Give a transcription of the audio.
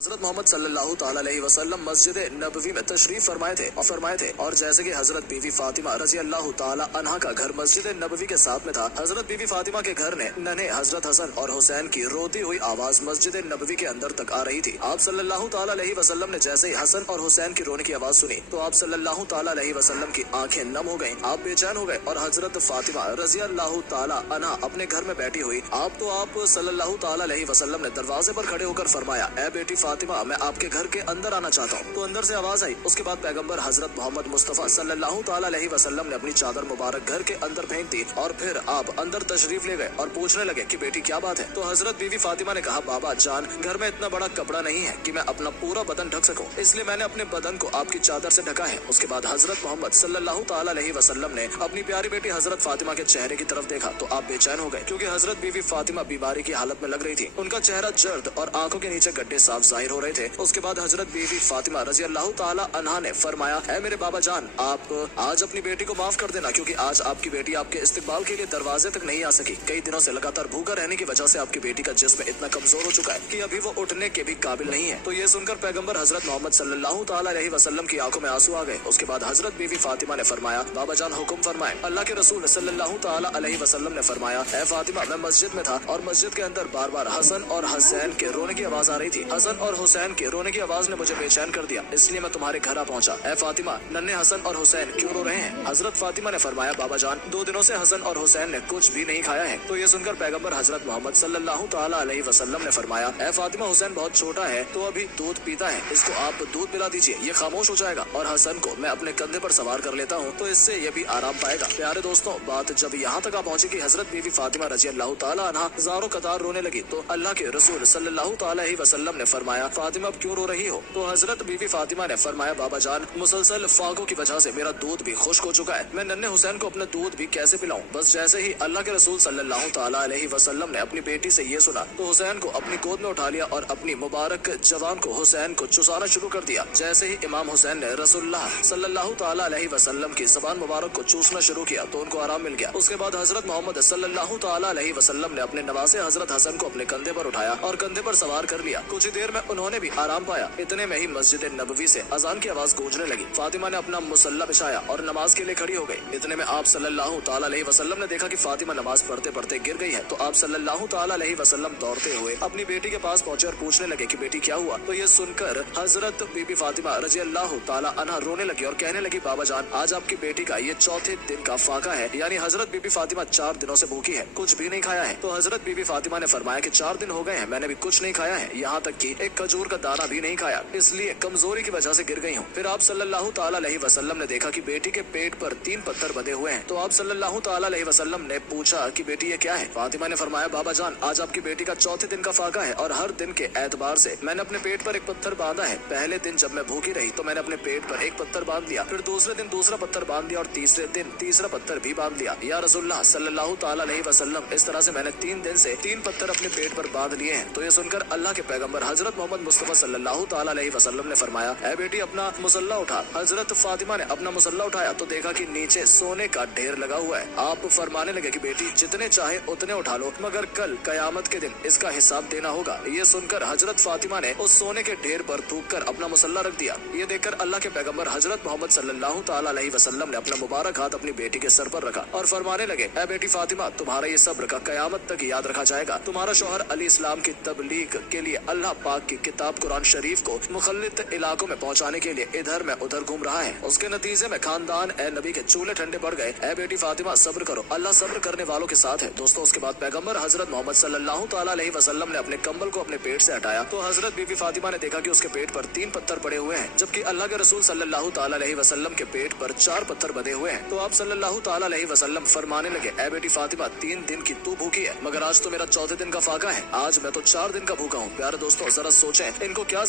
हज़रत मोहम्मद सल्लल्लाहु ताला अलैहि वसल्लम मस्जिद नबवी में तशरीफ फरमाए थे और जैसे कि हजरत बीवी फातिमा रजी अल्लाह ताला अन्हा का घर मस्जिद नबवी के साथ में था, हजरत बीवी फातिमा के घर ने नन्हे हजरत हसन और हुसैन की रोती हुई आवाज मस्जिद नबवी के अंदर तक आ रही थी। आप सल्लल्लाहु ताला अलैहि वसल्लम ने जैसे ही हसन और हुसैन की रोने की आवाज सुनी तो आप सल्लल्लाहु ताला अलैहि वसल्लम की आंखें नम हो गयी। आप बेचैन हो गए और हजरत फातिमा रजी अल्लाह ताला अन्हा अपने घर में बैठी हुई। आप सल्लल्लाहु ताला अलैहि वसल्लम ने दरवाजे पर खड़े होकर फरमाया, ऐ बेटी फातिमा, मैं आपके घर के अंदर आना चाहता हूँ। तो अंदर से आवाज आई। उसके बाद पैगंबर हजरत मोहम्मद मुस्तफा सल्लल्लाहु ताला अलैहि वसल्लम ने अपनी चादर मुबारक घर के अंदर फेंक दी और फिर आप अंदर तशरीफ ले गए और पूछने लगे कि बेटी क्या बात है। तो हजरत बीवी फातिमा ने कहा, बाबा जान, घर में इतना बड़ा कपड़ा नहीं है कि मैं अपना पूरा बदन ढक सकूं, इसलिए मैंने अपने बदन को आपकी चादर से ढका है। उसके बाद हजरत मोहम्मद सल्लल्लाहु ताला अलैहि वसल्लम ने अपनी प्यारी बेटी हजरत फातिमा के चेहरे की तरफ देखा तो आप बेचैन हो गए, क्योंकि हजरत बीवी फातिमा बीमारी की हालत में लग रही थी। उनका चेहरा जर्द और आंखों के नीचे गड्ढे साफ जाहिर हो रहे थे। उसके बाद हजरत बीवी फातिमा रजी अल्लाह ताला अन्हा ने फरमाया, ऐ मेरे बाबा जान, आप आज अपनी बेटी को माफ कर देना, क्योंकि आज आपकी बेटी आपके इस्तिकबाल के लिए दरवाजे तक नहीं आ सकी। कई दिनों से लगातार भूखा रहने की वजह से आपकी बेटी का जिस्म इतना कमजोर हो चुका है कि अभी वो उठने के भी काबिल नहीं है। तो ये सुनकर पैगंबर हजरत मोहम्मद सल्लल्लाहु ताला अलैहि वसल्लम की आंखों में आंसू आ गए। उसके बाद हजरत बीवी फातिमा ने फरमाया, बाबा जान हुक्म फरमाए। अल्लाह के रसूल सल्लल्लाहु ताला अलैहि वसल्लम ने फरमाया, ऐ फातिमा, मैं मस्जिद में था और मस्जिद के अंदर बार बार हसन और हुसैन के रोने की आवाज आ रही थी। हसन और हुसैन के रोने की आवाज ने मुझे बेचैन कर दिया, इसलिए मैं तुम्हारे घर आ पहुंचा। ऐ फातिमा, नन्हे हसन और हुसैन क्यों रो रहे हैं? हजरत फातिमा ने फरमाया, बाबा जान, 2 दिनों से हसन और हुसैन ने कुछ भी नहीं खाया है। तो ये सुनकर पैगंबर हजरत मोहम्मद सल्लल्लाहु ताला अलैहि वसल्लम ने फरमाया, ऐ फातिमा, हुसैन बहुत छोटा है तो अभी दूध पीता है, इसको आप दूध पिला दीजिए, ये खामोश हो जाएगा, और हसन को मैं अपने कंधे पर सवार कर लेता हूँ तो इससे ये भी आराम पाएगा। प्यारे दोस्तों, बात जब यहाँ तक आ पहुंची कि हजरत बीवी फातिमा रजी अल्लाह ताला अन्हा ज़ारो कतार रोने लगी तो अल्लाह के रसूल सल्लल्लाहु ताला अलैहि वसल्लम ने फरमाया, फातिमा, अब क्यों रो रही हो? तो हजरत बीवी फातिमा ने फरमाया, बाबा जान, मुसलसल फाकों की वजह से मेरा दूध भी खुश्क हो चुका है, मैं नन्हे हुसैन को अपना दूध भी कैसे पिलाऊं? बस जैसे ही अल्लाह के रसूल सल्लल्लाहु ताला अलैहि वसल्लम ने अपनी बेटी से ये सुना तो हुसैन को अपनी गोद में उठा लिया और अपनी मुबारक जवान को हुसैन को चुसाना शुरू कर दिया। जैसे ही इमाम हुसैन ने रसूलुल्लाह सल्लल्लाहु ताला अलैहि वसल्लम की ज़बान मुबारक को चूसना शुरू किया तो उनको आराम मिल गया। उसके बाद हजरत मोहम्मद सल्लल्लाहु ताला अलैहि वसल्लम ने अपने नवासे हजरत हसन को अपने कंधे पर उठाया और कंधे पर सवार कर लिया। कुछ ही देर में उन्होंने भी आराम पाया। इतने में ही मस्जिद नबवी से अजान की आवाज गूंजने लगी। फातिमा ने अपना मुसल्ला बिछाया और नमाज के लिए खड़ी हो गई। इतने में आप सल्लल्लाहु ताला अलैहि वसल्लम ने देखा कि फातिमा नमाज पढ़ते पढ़ते गिर गई है। तो आप सल्लल्लाहु ताला अलैहि वसल्लम दौड़ते हुए अपनी बेटी के पास पहुंचे और पूछने लगे कि बेटी क्या हुआ? तो ये सुनकर हजरत बीबी फातिमा रजी अल्लाह ताला अन्हा रोने लगी और कहने लगी, बाबा जान, आज आपकी बेटी का ये चौथे दिन का फाका है, यानी हजरत बीबी फातिमा 4 दिनों से भूखी है, कुछ भी नहीं खाया है। तो हजरत बीबी फातिमा ने फरमाया कि 4 दिन हो गए हैं, मैंने भी कुछ नहीं खाया है, यहाँ तक कि एक खजूर का दाना भी नहीं खाया, इसलिए कमजोरी की वजह से गिर गई हूँ। फिर आप सल्लल्लाहु ताला अलैहि वसल्लम ने देखा कि बेटी के पेट पर 3 पत्थर बंधे हुए हैं। तो आप सल्लल्लाहु ताला अलैहि वसल्लम ने पूछा कि बेटी ये क्या है? फातिमा ने फरमाया, बाबा जान, आज आपकी बेटी का चौथे दिन का फाका है और हर दिन के एतबार से मैंने अपने पेट पर एक पत्थर बांधा है। पहले दिन जब मैं भूखी रही तो मैंने अपने पेट पर एक पत्थर बांध लिया, फिर दूसरे दिन दूसरा पत्थर बांध दिया और तीसरे दिन तीसरा पत्थर भी बांध लिया। या रसूलुल्लाह सल्लल्लाहु ताला अलैहि वसल्लम, इस तरह से मैंने 3 दिन से 3 पत्थर अपने पेट पर बांध लिए हैं। तो ये सुनकर अल्लाह के पैगंबर हजरत मोहम्मद मुस्तफा सल्लल्लाहु ताला अलैहि वसल्लम ने फरमाया, ऐ बेटी, अपना मुसल्ला उठा। हजरत फातिमा ने अपना मुसल्ला उठाया तो देखा कि नीचे सोने का ढेर लगा हुआ है। आप फरमाने लगे कि बेटी, जितने चाहे उतने उठा लो, मगर कल कयामत के दिन इसका हिसाब देना होगा। ये सुनकर हजरत फातिमा ने उस सोने के ढेर पर थूक कर अपना मुसल्ला रख दिया। ये देखकर अल्लाह के पैगंबर हजरत मोहम्मद सल्लल्लाहु ताला अलैहि वसल्लम ने अपना मुबारक हाथ अपनी बेटी के सर पर रखा और फरमाने लगे, ऐ बेटी फातिमा, तुम्हारा ये सब्र का कयामत तक याद रखा जाएगा। तुम्हारा शौहर अली इस्लाम की तबलीग के लिए अल्लाह पाक की किताब कुरान शरीफ को मुखल्लित इलाकों में पहुँचाने के लिए इधर में उधर घूम रहा है। उसके नतीजे में खानदान ए नबी के चूल्हे ठंडे पड़ गए। ऐ बेटी फातिमा, सब्र करो, अल्लाह सब्र करने वालों के साथ है। दोस्तों, उसके बाद पैगंबर हजरत मोहम्मद सल्लल्लाहु ताला अलैहि वसल्लम ने अपने कंबल को अपने पेट से हटाया तो हजरत बीबी फातिमा ने देखा कि उसके पेट पर 3 पत्थर पड़े हुए हैं, जबकि अल्लाह के रसूल सल्लल्लाहु ताला अलैहि वसल्लम के पेट पर 4 पत्थर बंधे हुए हैं। तो आप सल्लल्लाहु ताला अलैहि वसल्लम फरमाने लगे, ऐ बेटी फातिमा, 3 दिन की तू भूखी है, मगर आज तो मेरा चौथे दिन का फाका है, आज मैं तो 4 दिन का भूखा हूँ। प्यारे दोस्तों, जरा सोचें, इनको क्या